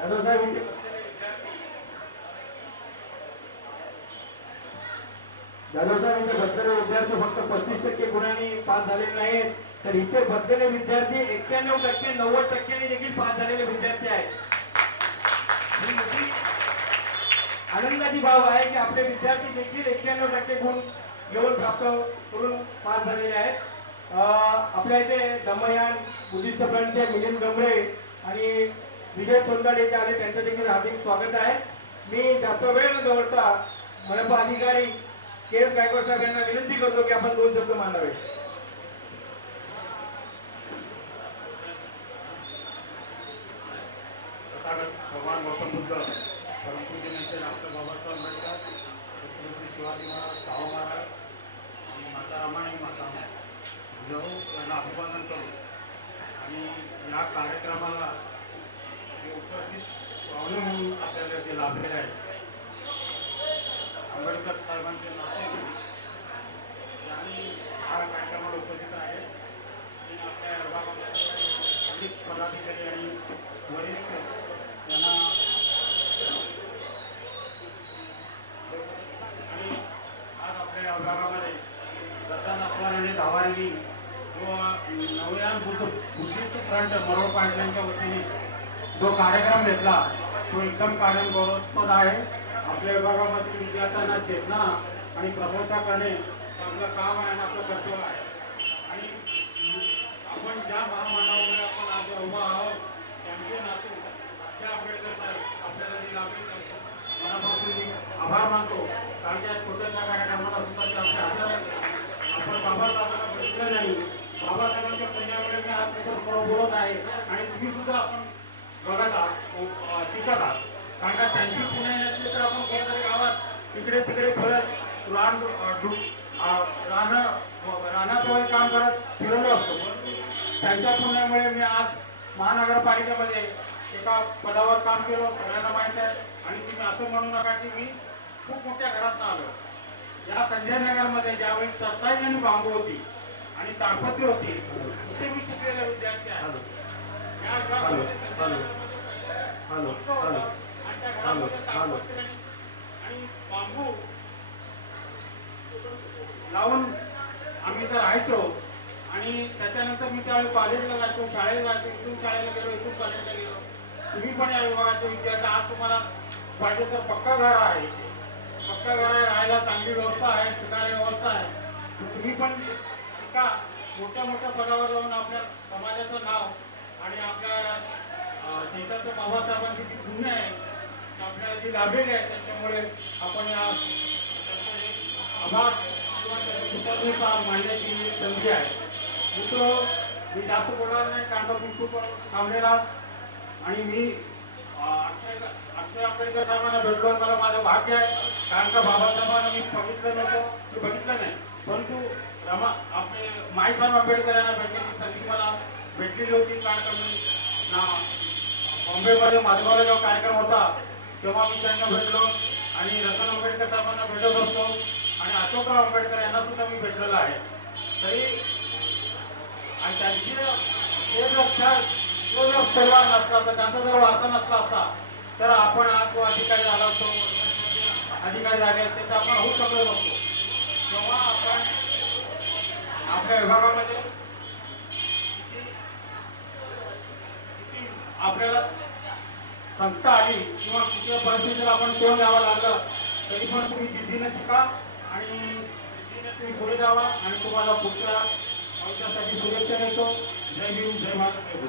जाधव साहेब इथे बसलेले विद्यार्थी फक्त 35% गुणांनी पास झालेले नाहीत, तर इथे बसलेले विद्यार्थी 91%, 90% देखील पास झालेले विद्यार्थी आहेत. आनंदाची बाब आहे की आपले विद्यार्थी देखील 91% गुण घेऊन प्राप्त करून पास झालेले आहेत. आपल्या इथे दमयान बुद्धिस्ट फ्रंटचे मिलिंद गंभरे आणि विजय सोनदाड येथे आले, त्यांचं देखील हार्दिक स्वागत आहे. मी जास्त वेळ न दवडता मनपा अधिकारी के एस गायकवाड साहेब यांना विनंती करतो की आपण 2 शब्द मांडावे. भगवान गौतम बुद्ध, परमपूज्य डॉक्टर बाबासाहेब आंबेडकर, छत्रपती शिवाजी महाराज, शाहू महाराज आणि माता रमाई माता जिजाऊ यांना अभिवादन करू. आणि या कार्यक्रमाला उपस्थित पाहुणे म्हणून आपल्याला ते लाभलेले आहेत. आंबेडकर साहेबांचे नाते यांनी हा कार्यक्रमाला उपस्थित आहेत. आपल्या विभागामध्ये अनेक पदाधिकारी आणि वरिष्ठ यांना आणि आज आपल्या विभागामध्ये रतन अकबर आणि धावारी जो नवयान बुद्धिस्ट फ्रंट मरोड पाटलांच्या वतीने जो कार्यक्रम घेतला तो एकदम गौरवास्पद आहे. आपल्या विभागामध्ये विद्यार्थ्यांना चेतना आणि प्रशंसा करणे आपलं काम आहे आणि आपलं कर्तव्य आहे. आणि आपण ज्या महामानवामुळे आपण आज उभा आहोत त्यांचे नातू असे आंबेडकर साहेब आपल्याला जे लाभले मनापासून मी आभार मानतो. कारण त्या छोट्याशा कार्यक्रमाला सुद्धा आपल्या हातात आपण बाबासाहेबांना बघितलं नाही. बाबासाहेबांच्या पुण्यामुळे मी आज तिथं बोलत आहे आणि तुम्ही सुद्धा आपण बघत आहात, शिकत आहात. कारण का त्यांची पुणे नसली तर आपण कोणत्याही गावात इकडे तिकडे फिरत रानाजवळ काम करत फिरवलो असतो. त्यांच्या पुण्यामुळे मी आज महानगरपालिकेमध्ये एका पदावर काम केलं, सगळ्यांना माहीत आहे. आणि तुम्ही असं म्हणू नका की मी खूप मोठ्या घरात आलो. या संजय नगरमध्ये ज्यावेळी 27 जणी बांबू होती आणि ताडपत्री होती, तिथे मी शिकलेला विद्यार्थी आहे. या आणि बांबू लावून आम्ही तर राहायचो. आणि त्याच्यानंतर मी त्यावेळी कॉलेजला जायचो, शाळेला जायचो, इथून शाळेला गेलो, इथून कॉलेजला गेलो. तुम्ही पण या विभागाचे विद्यार्थी, आज तुम्हाला पाहिजे तर पक्का घर आहे, पक्का घर आहे, राहायला चांगली व्यवस्था आहे, शिकायला व्यवस्था आहे. तुम्ही पण शिका, मोठ्या मोठ्या पदावर जाऊन आपल्या समाजाचं नाव आणि आपल्या देशाचं बाबासाहेबांची जी पुण्य आहे आपल्याला जी लाभलेली आहे त्याच्यामुळे आपण या आभार किंवा कृतज्ञता मांडण्याची संधी आहे. मित्र, मी जास्त बोलणार नाही कारण मी खूप थांबलेला. आणि मी अक्षय आंबेडकर साहेबांना भेटलो, मला माझं भाग्य आहे. कारण का बाबासाहेबांना मी बघितलं नाही, परंतु आपले माईसाहेब आंबेडकर यांना भेटण्याची संधी मला भेटलेली होती. कारण का मी बॉम्बेमध्ये माझगावला जेव्हा कार्यक्रम होता तेव्हा मी त्यांना भेटलो आणि रतन आंबेडकर साहेबांना भेटत असतो आणि अशोकराव आंबेडकर यांना सुद्धा मी भेटलेला आहे. तरी आणि त्यांची जर परिवार नसला तर त्यांचा जर वारसा नसला असता तर आपण आज जो अधिकारी झाला असतो, अधिकारी झाले असते तर आपण होऊ शकलो नसतो. तेव्हा आपण आपल्या विभागामध्ये आपल्याला संकट आली किंवा कुठल्या परिस्थितीला आपण तोंड द्यावं लागलं तरी पण तुम्ही जिद्दीने शिका आणि जिद्दीने तुम्ही पुढे जावा. आणि तुम्हाला पुढच्या आयुष्यासाठी शुभेच्छा देतो. जय भीम, जय महाराष्ट्र.